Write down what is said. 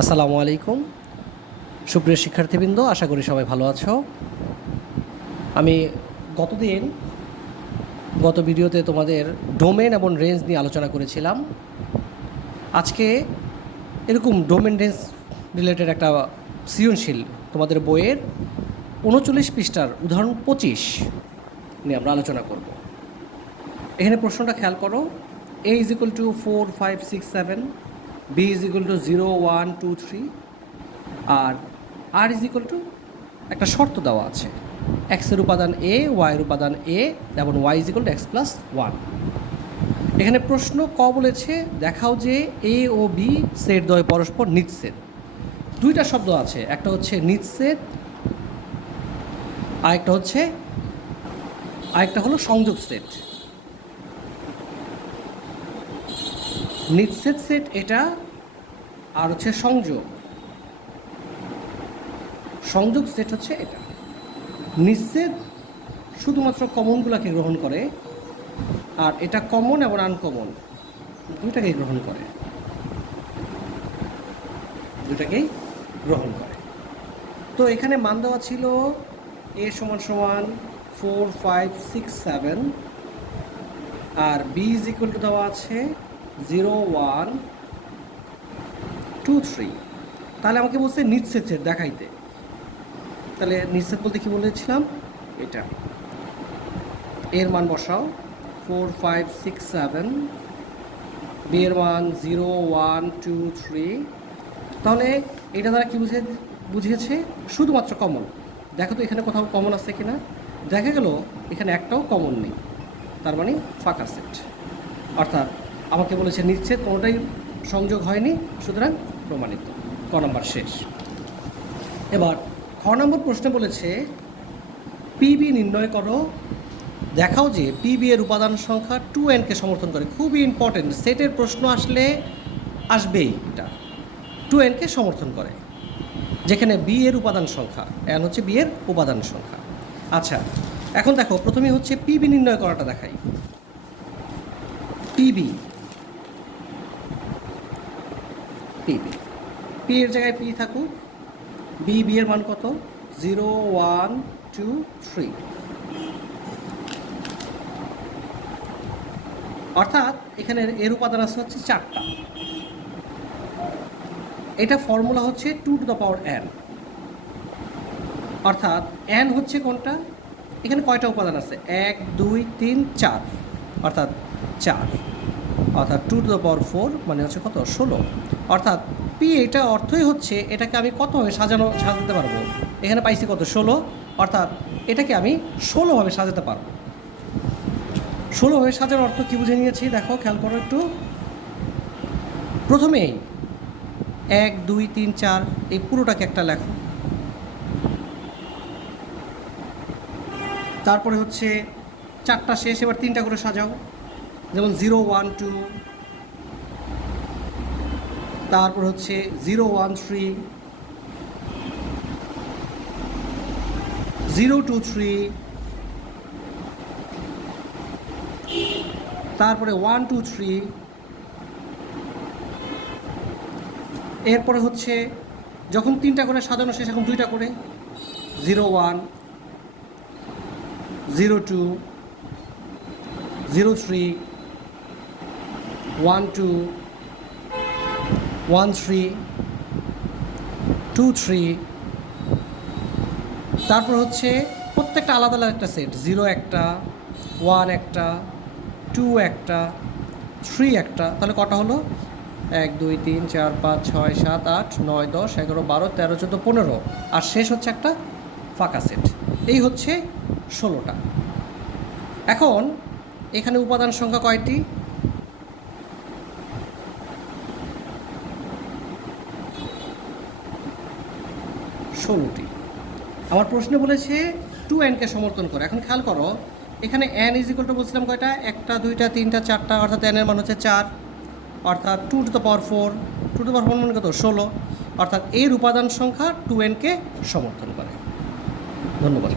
আসসালামু আলাইকুম সুপ্রিয় শিক্ষার্থীবৃন্দ, আশা করি সবাই ভালো আছো। আমি গত ভিডিওতে তোমাদের ডোমেন এবং রেঞ্জ নিয়ে আলোচনা করেছিলাম। আজকে এরকম ডোমেন রেঞ্জ রিলেটেড একটা সৃজনশীল তোমাদের বইয়ের 39 পৃষ্ঠার উদাহরণ 25 নিয়ে আমরা আলোচনা করব। এখানে প্রশ্নটা খেয়াল করো, a is equal to 4, 5, 6, 7, b is equal to 0, 1, 2, 3 আর আর ইজ ইকুয়াল টু একটা শর্ত দেওয়া আছে, এক্সের উপাদান এ, ওয়াইয়ের উপাদান এ এবং Y is equal to X plus one. এখানে প্রশ্ন ক বলেছে, দেখাও যে এ ও বি সেট দ্বয় পরস্পর নিচ্ছেদ। দুইটা শব্দ আছে, একটা হচ্ছে নিচ্ছেদ, আরেকটা হলো সংযোগ সেট। নিচ্ছেদ সেট এটা, আর হচ্ছে সংযোগ সেট হচ্ছে এটা। নিচ্ছেদ শুধুমাত্র কমনগুলোকে গ্রহণ করে, আর এটা কমন এবং আনকমন দুইটাকেই গ্রহণ করে। তো এখানে মান দেওয়া ছিল a সমান 4, 5, 6, 7 আর b ইজ ইকুয়াল টু দেওয়া আছে 0, 1, 2, 3। তাহলে আমাকে বলছে নিচ্ছেদ সেট দেখাইতে। তাহলে নিচ্ছেদ বলতে কি বলেছিলাম, এটা এর মান বসাও 4, 5, 6, 7, বি এর মান 0, 1, 2, 3। তাহলে এটা দ্বারা কি বুঝিয়েছে শুধুমাত্র কমন। দেখো তো এখানে কোথাও কমন আছে কিনা, দেখা গেল এখানে একটাও কমন নেই, তার মানে ফাঁকা সেট। অর্থাৎ আমাকে বলেছে নিচ্ছেদ কোনোটাই সংযোগ হয়নি, সুতরাং প্রমাণিত। ক নম্বর শেষ। এবার খ নম্বর প্রশ্নে বলেছে পিবি নির্ণয় করো, দেখাও যে পিবি এর উপাদান সংখ্যা 2nকে সমর্থন করে। খুবই ইম্পর্টেন্ট, সেটের প্রশ্ন আসবেই এটা 2nকে সমর্থন করে, যেখানে বি এর উপাদান সংখ্যা n হচ্ছে বি এর উপাদান সংখ্যা। আচ্ছা, এখন দেখো প্রথমে হচ্ছে পিবি নির্ণয় করাটা দেখাই। পিবি পি এর জায়গায় পি থাকুক, বি এর মান কত 0, 1, 2, 3। অর্থাৎ এখানে এর উপাদান আছে হচ্ছে 4টা। এটা ফর্মুলা হচ্ছে 2 টু দ্য পাওয়ার n। অর্থাৎ n হচ্ছে কোনটা, এখানে কয়টা উপাদান আছে 1, 2, 3, 4, অর্থাৎ 4। অর্থাৎ 2 টু দ্য পাওয়ার 4 মানে হচ্ছে কত 16। অর্থাৎ পি এটা অর্থই হচ্ছে এটাকে আমি কতভাবে সাজাতে পারবো। এখানে পাইছি কত 16, অর্থাৎ এটাকে আমি 16ভাবে সাজাতে পারবো। 16ভাবে সাজানোর অর্থ কী বুঝে নিয়েছি দেখো, খেয়াল করো একটু। প্রথমেই 1, 2, 3, 4 এই পুরোটাকে একটা লেখো। তারপরে হচ্ছে 4টা শেষ, এবার 3টা করে সাজাও। যেমন 0, 1, 2, তারপর হচ্ছে 0, 1, 3, 0, 2, 3, তারপরে 1, 2, 3। এরপরে হচ্ছে যখন 3টা করে সাজানো শেষ, এখন 2টা করে 0, 1, 0, 2, 0, 3, 1, 2, 1, 3, 2, 3। তারপর হচ্ছে প্রত্যেকটা আলাদা আলাদা একটা সেট, 0 একটা, 1 একটা, 2 একটা, 3 একটা। তাহলে কটা হলো 1, 2, 3, 4, 5, 6, 7, 8, 9, 10, 11, 12, 13, 14, 15 আর শেষ হচ্ছে একটা ফাঁকা সেট। এই হচ্ছে 16টা। এখন এখানে উপাদান সংখ্যা কয়টি, 16টি। আমার প্রশ্নে বলেছে 2nকে সমর্থন করে। এখন খেয়াল করো এখানে n ইজ ইকুয়াল টু বলছিলাম কয়টা, 1টা, 2টা, 3টা, 4টা, অর্থাৎ n এর মান হচ্ছে 4, অর্থাৎ 2 to the power 4। 2 to the power 4 মানে কত 16, অর্থাৎ এর উপাদান সংখ্যা 2nকে সমর্থন করে। ধন্যবাদ।